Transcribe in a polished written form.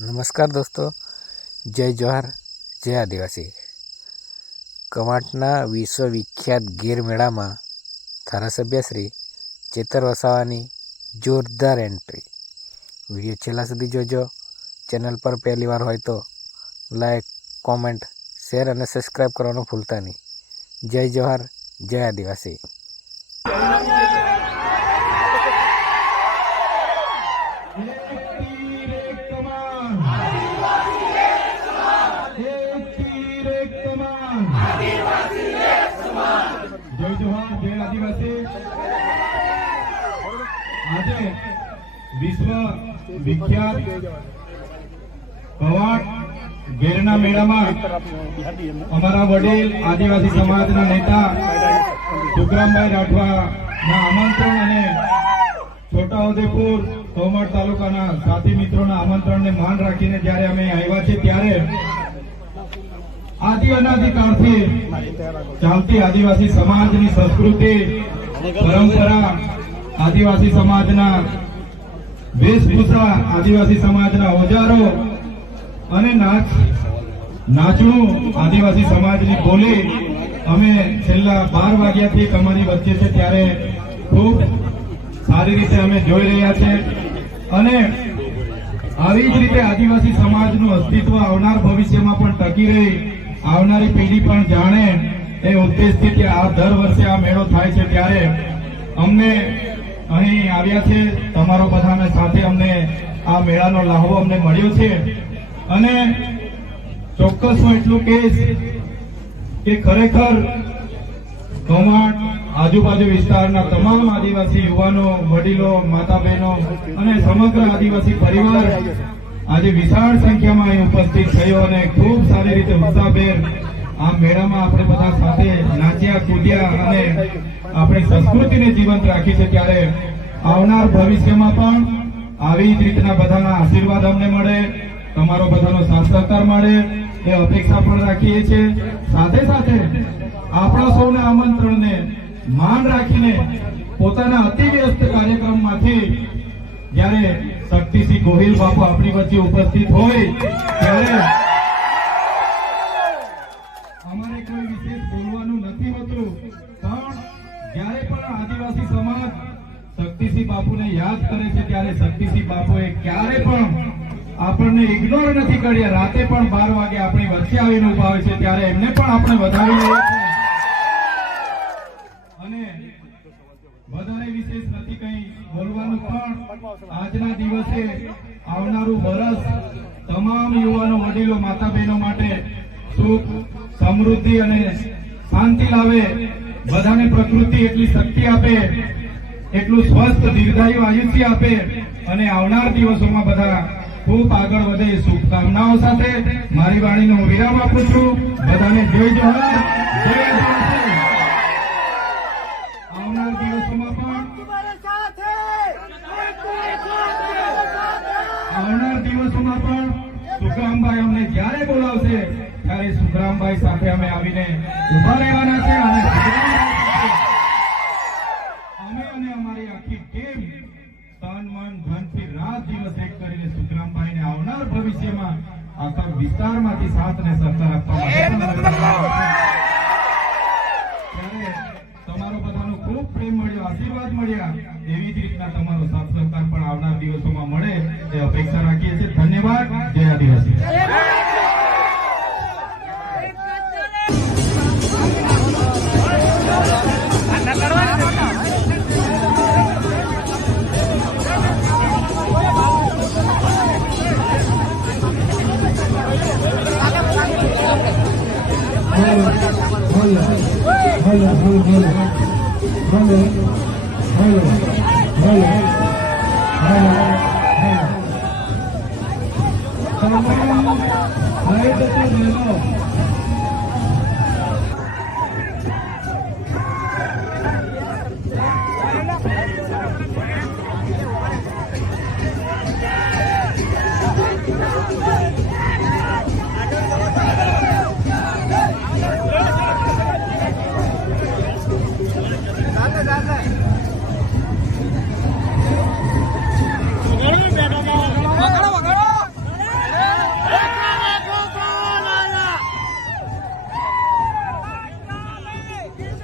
નમસ્કાર દોસ્તો, જય જોહાર, જય આદિવાસી. કવાંટના વિશ્વવિખ્યાત ગીર મેળામાં ધારાસભ્ય શ્રી ચેતર વસાવાની જોરદાર એન્ટ્રી. વિડીયો છેલ્લા સુધી જોજો. ચેનલ પર પહેલી વાર હોય તો લાઈક, કોમેન્ટ, શેર અને સબસ્ક્રાઈબ કરવાનું ભૂલતા નહીં. જય જોહાર, જય આદિવાસી. જય જોહાર, જય આદિવાસી. આજે વિશ્વ વિખ્યાત કવાંટ ગીરના મેળામાં અમારા વડીલ આદિવાસી સમાજના નેતા સુખરામભાઈ રાઠવાના આમંત્રણ અને છોટાઉદેપુર કવાંટ તાલુકાના સાથી મિત્રોના આમંત્રણને માન રાખીને જ્યારે અમે આવ્યા છે ત્યારે આદિ અનાદિકાળથી ચાલતી આદિવાસી સમાજની સંસ્કૃતિ, પરંપરા, આદિવાસી સમાજના વેશભૂષા, આદિવાસી સમાજના ઓજારો અને નાચણું, આદિવાસી સમાજની બોલી અમે છેલ્લા 12 વાગ્યાથી તમારી વચ્ચે છે ત્યારે ખૂબ સારી રીતે અમે જોઈ રહ્યા છે. અને આવી જ રીતે આદિવાસી સમાજનું અસ્તિત્વ આવનાર ભવિષ્યમાં પણ ટકી રહી, આવનારી પેઢી પણ જાણે એ ઉદ્દેશથી કે આ દર વર્ષે આ મેળો થાય છે ત્યારે અમને અહીં આવ્યા છે. તમારો બધાને સાથે અમને આ મેળાનો લાહવો અમને મળ્યો છે. અને ચોક્કસ હું એટલું કહીશ કે ખરેખર કવાંટ આજુબાજુ વિસ્તારના તમામ આદિવાસી યુવાનો, વડીલો, માતા બહેનો અને સમગ્ર આદિવાસી પરિવાર આજે વિશાળ સંખ્યામાં અહીં ઉપસ્થિત થયો અને ખૂબ સારી રીતે ઉત્સાહભેર આ મેળામાં આપણે બધા સાથે નાચ્યા, કૂદ્યા અને આપણી સંસ્કૃતિને જીવંત રાખી છે. ત્યારે આવનાર ભવિષ્યમાં પણ આવી જ રીતના બધાના આશીર્વાદ અમને મળે, તમારો બધાનો સાથ સહકાર મળે એ અપેક્ષા પણ રાખીએ છીએ. સાથે સાથે આપણા સૌના આમંત્રણને માન રાખીને પોતાના અતિ વ્યસ્ત કાર્યક્રમમાંથી જ્યારે શક્તિસિંહ ગોહિલ બાપુ આપણી વચ્ચે ઉપસ્થિત હોય ત્યારે અમારે કોઈ વિશેષ બોલવાનું નથી હોતું, પણ જ્યારે પણ આદિવાસી સમાજ શક્તિસિંહ બાપુને યાદ કરે છે ત્યારે શક્તિસિંહ બાપુએ ક્યારે પણ આપણને ઇગ્નોર નથી કર્યા. રાતે પણ 12 વાગે આપણી વચ્ચે આવીને ઉભા હોય છે ત્યારે એમને પણ આપણે વધાવી લઈએ છીએ. અને વધારે વિશેષ નથી કંઈ બોલવાનું, પણ આજના દિવસે આવનારું વર્ષ તમામ યુવાનો, વડીલો, માતા બહેનો માટે સુખ, સમૃદ્ધિ અને શાંતિ લાવે, બધાને પ્રકૃતિ એટલી શક્તિ આપે, એટલું સ્વસ્થ દીર્ઘાયુ આયુષ્ય આપે અને આવનાર દિવસોમાં બધા ખૂબ આગળ વધે. શુભકામનાઓ સાથે મારી વાણીનો વિરામ આપું છું. બધાને જય જોહાર, જય આદિવાસી. આવનાર દિવસોમાં પણ સુખરામભાઈ અમને જ્યારે બોલાવશે ત્યારે સુખરામભાઈ સાથે અમે આવીને ઉભા રહેવાના છે. અને અમે અને અમારી આખી ટીમ તન, મન, ધનથી રાત દિવસ એક કરીને સુખરામભાઈને આવનાર ભવિષ્યમાં આખા વિસ્તારમાંથી સાથ અને સહકાર આપવા ત્યારે તમારો બધાનો ખૂબ પ્રેમ મળ્યો, આશીર્વાદ મળ્યા. એવી જ રીતના તમારો સાથ સહકાર પણ આવનાર દિવસોમાં મળે એ અપેક્ષા રાખીએ છીએ. ધન્યવાદ. જય આદિવાસી.